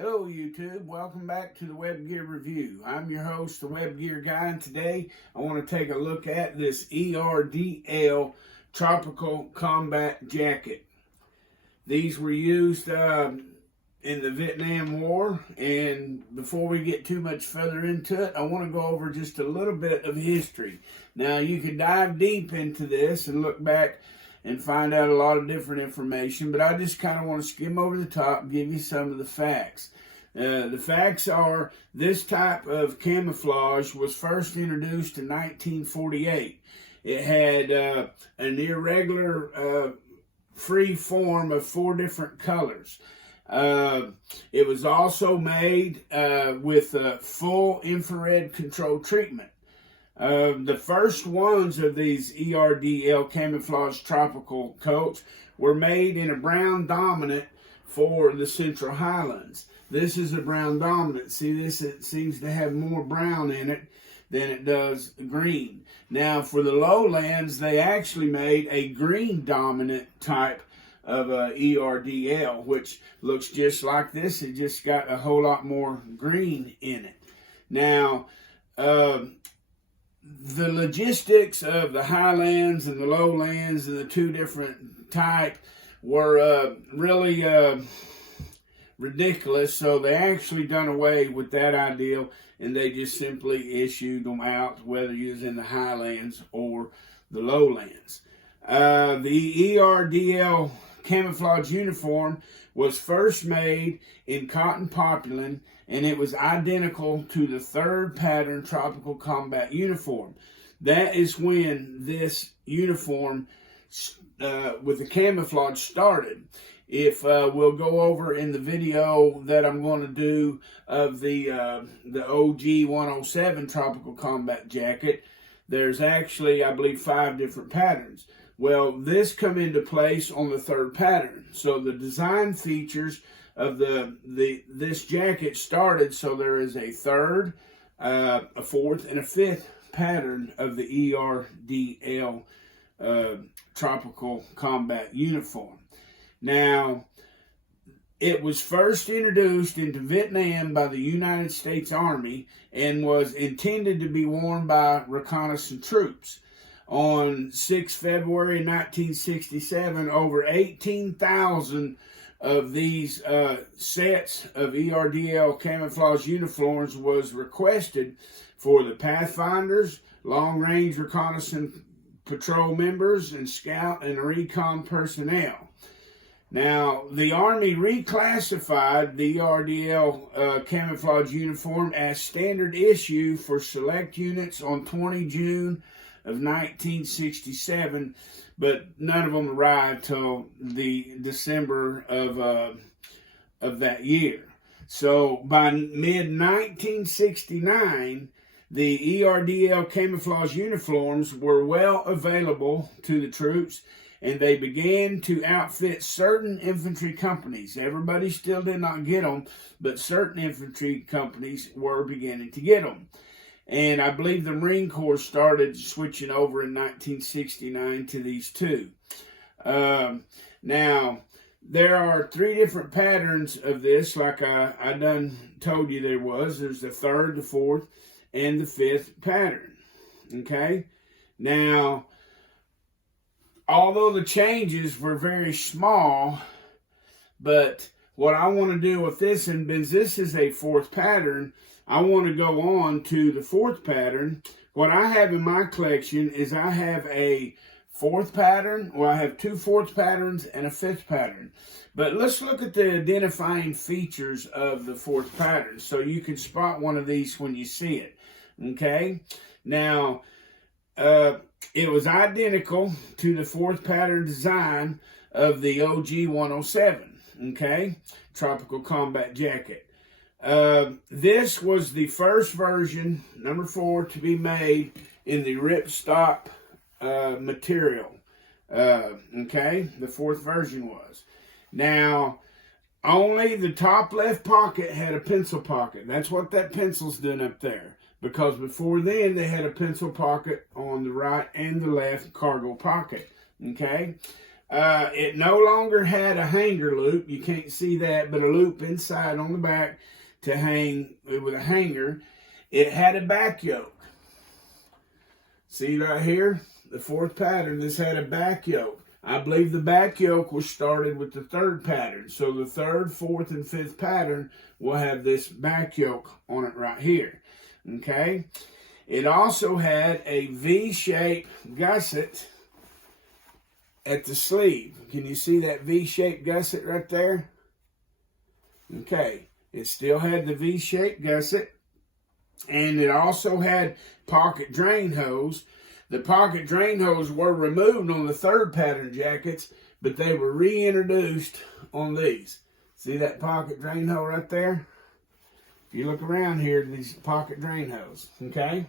Hello YouTube, welcome back to the Web Gear Review. I'm your host, the Web Gear Guy, and today I want to take a look at this ERDL Tropical Combat Jacket. These were used in the Vietnam War, and before we get too much further into it, I want to go over just a little bit of history. Now you can dive deep into this and look back and find out a lot of different information, but I just kind of want to skim over the top and give you some of the facts. The facts are this type of camouflage was first introduced in 1948. It had an irregular free form of 4 different colors. It was also made with full infrared control treatment. The first ones of these ERDL Camouflage Tropical coats were made in a brown dominant for the Central Highlands. This is a brown dominant. See this, it seems to have more brown in it than it does green. Now for the lowlands, they actually made a green dominant type of ERDL, which looks just like this. It just got a whole lot more green in it. Now, the logistics of the highlands and the lowlands and the 2 different type were really ridiculous, so they actually done away with that ideal and they just simply issued them out, whether you was in the highlands or the lowlands. The ERDL camouflage uniform was first made in cotton populin, and it was identical to the 3rd pattern tropical combat uniform. That is when this uniform with the camouflage started. If we'll go over in the video that I'm going to do of the OG 107 tropical combat jacket, there's actually, I believe, 5 different patterns. Well, this come into place on the 3rd pattern. So the design features of this jacket started, so there is a 3rd, a 4th, and a 5th pattern of the ERDL Tropical Combat Uniform. Now, it was first introduced into Vietnam by the United States Army and was intended to be worn by reconnaissance troops. On 6 February 1967, over 18,000 of these sets of ERDL camouflage uniforms was requested for the Pathfinders, long-range reconnaissance patrol members, and scout and recon personnel. Now, the Army reclassified the ERDL camouflage uniform as standard issue for select units on 20 June of 1967, but none of them arrived till the December of that year. So by mid-1969, the ERDL camouflage uniforms were well available to the troops, and they began to outfit certain infantry companies. Everybody still did not get them, but certain infantry companies were beginning to get them. And I believe the Marine Corps started switching over in 1969 to these 2. Now, there are 3 different patterns of this, like I done told you there was. There's the 3rd, the 4th, and the 5th pattern. Okay? Now, although the changes were very small, but what I want to do with this, and since this is a 4th pattern, I want to go on to the 4th pattern. What I have in my collection is I have a 4th pattern, well, I have 2 4th patterns and a 5th pattern. But let's look at the identifying features of the 4th pattern so you can spot one of these when you see it. Okay? Now, it was identical to the 4th pattern design of the OG 107, okay? Tropical Combat Jacket. This was the first version, number 4, to be made in the ripstop material. Okay, the 4th version was. Now, only the top left pocket had a pencil pocket. That's what that pencil's doing up there. Because before then, they had a pencil pocket on the right and the left cargo pocket. Okay, It no longer had a hanger loop. You can't see that, but a loop inside on the back to hang with a hanger. It had a back yoke. See right here? The fourth pattern, this had a back yoke. I believe the back yoke was started with the third pattern. So the third, fourth, and fifth pattern will have this back yoke on it right here. Okay? It also had a V-shaped gusset at the sleeve. Can you see that V-shaped gusset right there? Okay. It still had the V-shaped gusset. And it also had pocket drain hose. The pocket drain hose were removed on the third pattern jackets, but they were reintroduced on these. See that pocket drain hose right there? If you look around here, these pocket drain hose, okay?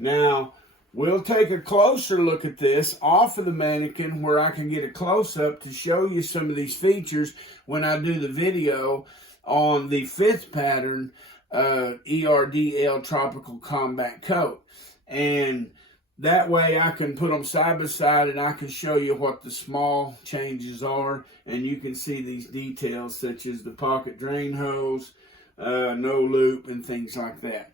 Now, we'll take a closer look at this off of the mannequin where I can get a close-up to show you some of these features when I do the video on the fifth pattern ERDL Tropical Combat Coat. And that way I can put them side by side and I can show you what the small changes are, and you can see these details such as the pocket drain hose, no loop, and things like that.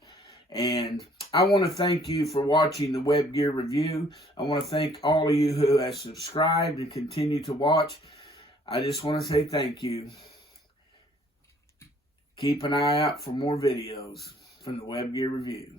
And I want to thank you for watching the Web Gear review. I want to thank all of you who have subscribed and continue to watch. I just want to say thank you. Keep an eye out for more videos from the Web Gear review.